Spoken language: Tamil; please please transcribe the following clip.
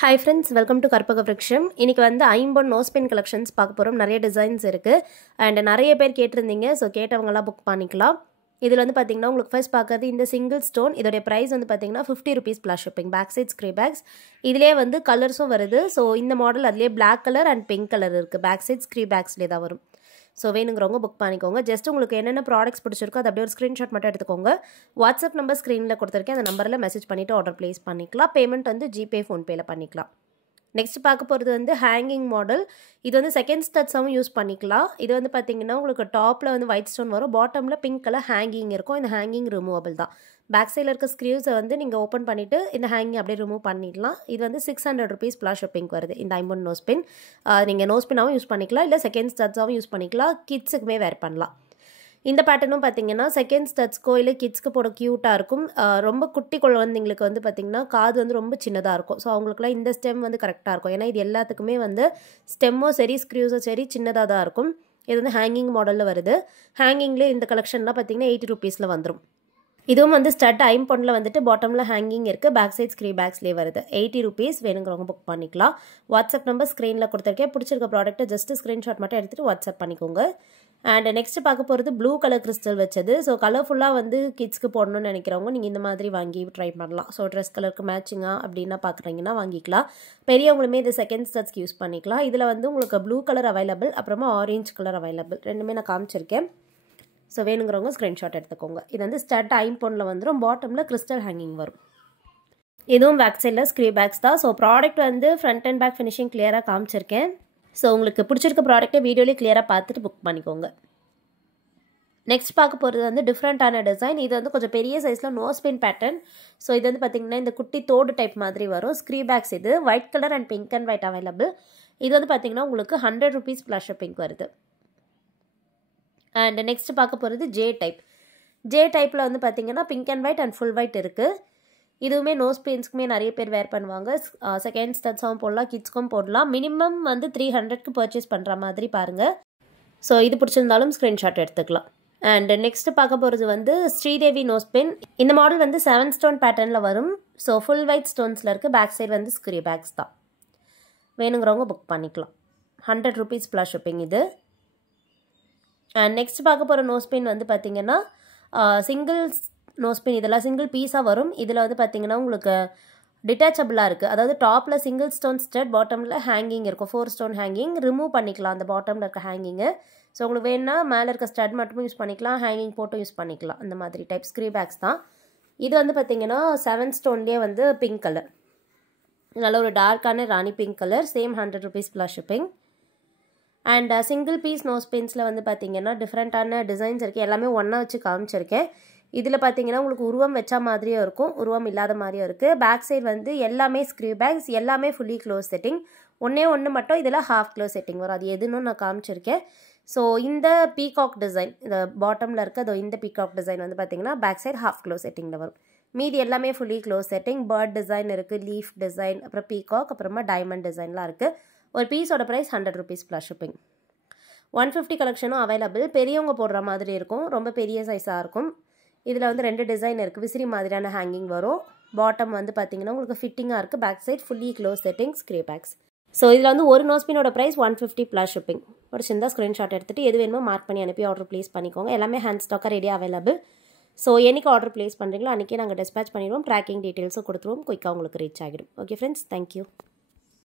Hi friends, welcome to Karpaga Vriksham. இன்னைக்கு வந்து ஐம்பொன் நோஸ் பின் கலெக்ஷன்ஸ் பார்க்க போறோம். நிறைய டிசைன்ஸ் இருக்கு and நிறைய பேர் கேட்டிருந்தீங்க. சோ கேட்டவங்க எல்லாம் புக் பண்ணிக்கலாம். இதுல வந்து பாத்தீங்கன்னா உங்களுக்கு ஃபர்ஸ்ட் பார்க்கிறது இந்த சிங்கிள் ஸ்டோன். இதோட பிரைஸ் வந்து பாத்தீங்கன்னா 50 rupees plus shipping. Back side screw backs. இதுலயே வந்து கலர்ஸும் வருது. சோ இந்த மாடல் அதுலயே black color and pink color இருக்கு. பேக் சைட் ஸ்க்ரீ பேக்ஸ்லயே தான் வரும். ஸோ வேணுங்கிறவங்க புக் பண்ணிக்கோங்க. ஜஸ்ட் உங்களுக்கு என்னென்ன ப்ராடக்ட்ஸ் பிடிச்சிருக்கோ அது அப்படியே ஒரு ஸ்க்ரீன்ஷாட் மட்டும் எடுத்துக்கோங்க. வாட்ஸ்அப் நம்பர் ஸ்க்ரீனில் கொடுத்துருக்கேன். அந்த நம்பரில் மெசேஜ் பண்ணிவிட்டு ஆர்டர் ப்ளேஸ் பண்ணிக்கலாம். பேமெண்ட் வந்து ஜிபே ஃபோன்பேயில் பண்ணிக்கலாம். நெக்ஸ்ட் பார்க்க போகிறது வந்து ஹேங்கிங் மாடல். இது வந்து செகண்ட் ஸ்டட்ஸாகவும் யூஸ் பண்ணிக்கலாம். இது வந்து பார்த்தீங்கன்னா உங்களுக்கு டாப்பில் வந்து ஒயிட் ஸ்டோன் வரும், பாட்டமில் பிங்க் கலர் ஹேங்கிங் இருக்கும். இந்த ஹேங்கிங் ரிமூவபிள் தான். பேக் சைடில் இருக்க ஸ்க்ரீவ்ஸை வந்து நீங்கள் ஓப்பன் பண்ணிவிட்டு இந்த ஹேங்கிங் அப்படியே ரிமூவ் பண்ணிடலாம். இது வந்து 600 rupees ப்ளஸ் ஷிப்பிங் வருது. இந்த ஐம்பொன் நோஸ் பின் நீங்கள் நோஸ் பின்னாகவும் யூஸ் பண்ணிக்கலாம், இல்லை செகண்ட் ஸ்டட்ஸாகவும் யூஸ் பண்ணிக்கலாம். கிட்ஸுக்குமே வேர் பண்ணலாம். இந்த பேட்டர்னும் பார்த்தீங்கன்னா செகண்ட் ஸ்டட்ஸ்க்கோ இல்லை கிட்ஸ்க்கு போட க்யூட்டாக இருக்கும். ரொம்ப குட்டி குழந்தைங்களுக்கு வந்து பார்த்திங்கன்னா காது வந்து ரொம்ப சின்னதாக இருக்கும். ஸோ அவங்களுக்குலாம் இந்த ஸ்டெம் வந்து கரெக்டாக இருக்கும். ஏன்னா இது எல்லாத்துக்குமே வந்து ஸ்டெம்மோ சரி ஸ்க்ரீவ்ஸோ சரி சின்னதாக தான் இருக்கும். இது வந்து ஹேங்கிங் மாடலில் வருது. ஹேங்கிங்கில் இந்த கலெக்ஷன்லாம் பார்த்திங்கன்னா 80 rupeesல வந்துடும். இதுவும் வந்து ஸ்டட் ஐம்பொன்னில் வந்துட்டு பாட்டமில் ஹேங்கிங் இருக்குது. பேக் சைட் ஸ்க்ரீ பேக்ஸ்லேயே வருது. 80 rupees. வேணுங்கிறவங்க புக் பண்ணிக்கலாம். வாட்ஸ்அப் நம்பர் ஸ்க்ரீனில் கொடுத்துருக்கேன். பிடிச்சிருக்க ப்ராடக்ட்டை ஜஸ்ட் ஸ்க்ரீன்ஷாட் மட்டும் எடுத்துகிட்டு வாட்ஸ்அப் பண்ணிக்கோங்க. அண்ட் நெக்ஸ்ட் பார்க்க போகிறது ப்ளூ கலர் கிறிஸ்டல் வச்சது. ஸோ கலர்ஃபுல்லாக வந்து கிட்ஸ்க்கு போடணும்னு நினைக்கிறவங்க நீங்கள் இந்த மாதிரி வாங்கி ட்ரை பண்ணலாம். ஸோ ட்ரெஸ் கலருக்கு மேட்சிங்காக அப்படின்னா பார்க்குறீங்கன்னா வாங்கிக்கலாம். பெரியவங்களுமே இது செகண்ட் ஸ்டட்ஸ்க்கு யூஸ் பண்ணிக்கலாம். இதில் வந்து உங்களுக்கு ப்ளூ கலர் அவைலபிள், அப்புறமா ஆரஞ்சு கலர் அவைலபிள். ரெண்டுமே நான் காமிச்சிருக்கேன். ஸோ வேணுங்கிறவங்க ஸ்க்ரீன்ஷாட் எடுத்துக்கோங்க. இது வந்து ஸ்டட் ஐம்பொன்னில் வந்துடும். பாட்டமில் கிறிஸ்டல் ஹேங்கிங் வரும். இதுவும் பேக் சைடில் ஸ்க்ரீ பேக்ஸ் தான். ஸோ ப்ராடக்ட் வந்து ஃப்ரண்ட் அண்ட் பேக் ஃபினிஷிங் கிளியராக காமிச்சிருக்கேன். ஸோ உங்களுக்கு பிடிச்சிருக்க ப்ராடக்ட்டை வீடியோலேயே கிளியராக பார்த்துட்டு புக் பண்ணிக்கோங்க. நெக்ஸ்ட் பார்க்க போகிறது வந்து டிஃப்ரெண்ட்டான டிசைன். இது வந்து கொஞ்சம் பெரிய சைஸில் நோஸ் பின் பேட்டர்ன். ஸோ இது வந்து பார்த்திங்கன்னா இந்த குட்டி தோடு டைப் மாதிரி வரும். ஸ்க்ரீ பேக்ஸ் இது white colour and pink and white available. இது வந்து பார்த்திங்கன்னா உங்களுக்கு 100 rupees ப்ளஸ் ஷிப்பிங் வருது. அண்ட் நெக்ஸ்ட் பார்க்க போகிறது ஜே டைப். ஜே டைப்பில் வந்து பார்த்திங்கன்னா pink and white and full white இருக்குது. இதுவுமே நோஸ் பின்ஸ்க்குமே நிறைய பேர் வேர் பண்ணுவாங்க. செகண்ட் ஸ்டட்ஸாகவும் போடலாம், கிட்ஸ்க்கும் போடலாம். மினிமம் வந்து 300க்கு பர்ச்சேஸ் பண்ணுற மாதிரி பாருங்கள். ஸோ இது பிடிச்சிருந்தாலும் ஸ்க்ரீன்ஷாட் எடுத்துக்கலாம். அண்ட் நெக்ஸ்ட் பார்க்க போகிறது வந்து ஸ்ரீதேவி நோஸ் பின். இந்த மாடல் வந்து 7 stone பேட்டர்னில் வரும். ஸோ ஃபுல் ஒயிட் ஸ்டோன்ஸில் இருக்குது. பேக் சைடு வந்து ஸ்க்ரீ பேக்ஸ் தான். வேணுங்கிறவங்க புக் பண்ணிக்கலாம். 100 rupees ப்ளஸ் ஷிப்பிங் இது. அண்ட் நெக்ஸ்ட் பார்க்க போகிற நோஸ் பின் வந்து பார்த்திங்கன்னா சிங்கிள் நோஸ் பின். இதெல்லாம் சிங்கிள் பீஸாக வரும். இதில் வந்து பார்த்திங்கன்னா உங்களுக்கு டிட்டாச்சபிளாக இருக்குது. அதாவது டாப்பில் சிங்கிள் ஸ்டோன் ஸ்டட், பாட்டமில் ஹேங்கிங் இருக்கும். 4 stone ஹேங்கிங் ரிமூவ் பண்ணிக்கலாம் அந்த பாட்டமில் இருக்க ஹேங்கிங்கு. ஸோ உங்களுக்கு வேணுன்னா மேலே இருக்க ஸ்டட் மட்டும் யூஸ் பண்ணிக்கலாம், ஹேங்கிங் போட்டும் யூஸ் பண்ணிக்கலாம். அந்த மாதிரி டைப் ஸ்க்ரீ பேக்ஸ் தான். இது வந்து பார்த்திங்கன்னா 7 stoneலேயே வந்து பிங்க் கலர், நல்ல ஒரு டார்க்கான ராணி pink colour. Same 100 rupees plus shipping. And single piece nose பின்ஸில் வந்து பார்த்திங்கன்னா டிஃப்ரெண்ட்டான டிசைன்ஸ் இருக்குது. எல்லாமே ஒன்றா வச்சு காமிச்சிருக்கேன். இதில் பார்த்தீங்கன்னா உங்களுக்கு உருவம் வச்ச மாதிரியும் இருக்கும், உருவம் இல்லாத மாதிரியும் இருக்குது. பேக் சைடு வந்து எல்லாமே ஸ்க்ரீ பேக்ஸ், எல்லாமே ஃபுல்லி க்ளோஸ் செட்டிங். ஒன்று மட்டும் இதில் ஹாஃப் க்ளோஸ் செட்டிங் வரும். அது எதுன்னு நான் காமிச்சிருக்கேன். ஸோ இந்த பீகாக் டிசைன், இந்த பாட்டமில் இருக்க இந்த பீகாக் டிசைன் வந்து பார்த்திங்கன்னா பேக் சைடு ஹாஃப் க்ளோஸ் செட்டிங்கில் வரும். மீதி எல்லாமே fully close setting. Bird design இருக்குது, லீஃப் டிசைன், அப்புறம் பீகாக், அப்புறமா டைமண்ட் டிசைன்லாம் இருக்குது. ஒரு பீஸோட ப்ரைஸ் 100 rupees ப்ளஸ் ஷிப்பிங். 150 கலெக்ஷனும் அவைலபிள். பெரியவங்க போடுற மாதிரி இருக்கும், ரொம்ப பெரிய சைஸாக இருக்கும். இதில் வந்து 2 டிசைன் இருக்குது. விசிறி மாதிரியான ஹேங்கிங் வரும். பாட்டம் வந்து பார்த்திங்கன்னா உங்களுக்கு ஃபிட்டிங்காக இருக்குது. Back side fully close setting screw backs. So இதில் வந்து ஒரு நோஸ் பின்னோட ப்ரைஸ் 150 ப்ளஸ் ஷிப்பிங். பிடிச்சிருந்தா ஸ்க்ரீன்ஷாட் எடுத்துகிட்டு எது வேணுமோ மார்க் பண்ணி அனுப்பி ஆர்டர் ப்ளேஸ் பண்ணிக்கோங்க. எல்லாமே ஹேண்ட் ஸ்டாக்காக ரெடியாக அவைலபிள். ஸோ என்னைக்கு ஆர்டர் ப்ளேஸ் பண்ணுறீங்களோ அன்றைக்கே நாங்கள் டிஸ்பேச் பண்ணிடுவோம். ட்ராக்கிங் டீட்டெயில்ஸும் கொடுத்துருவோம். குயிக்காக உங்களுக்கு ரீச் ஆகிடும். Okay friends, thank you.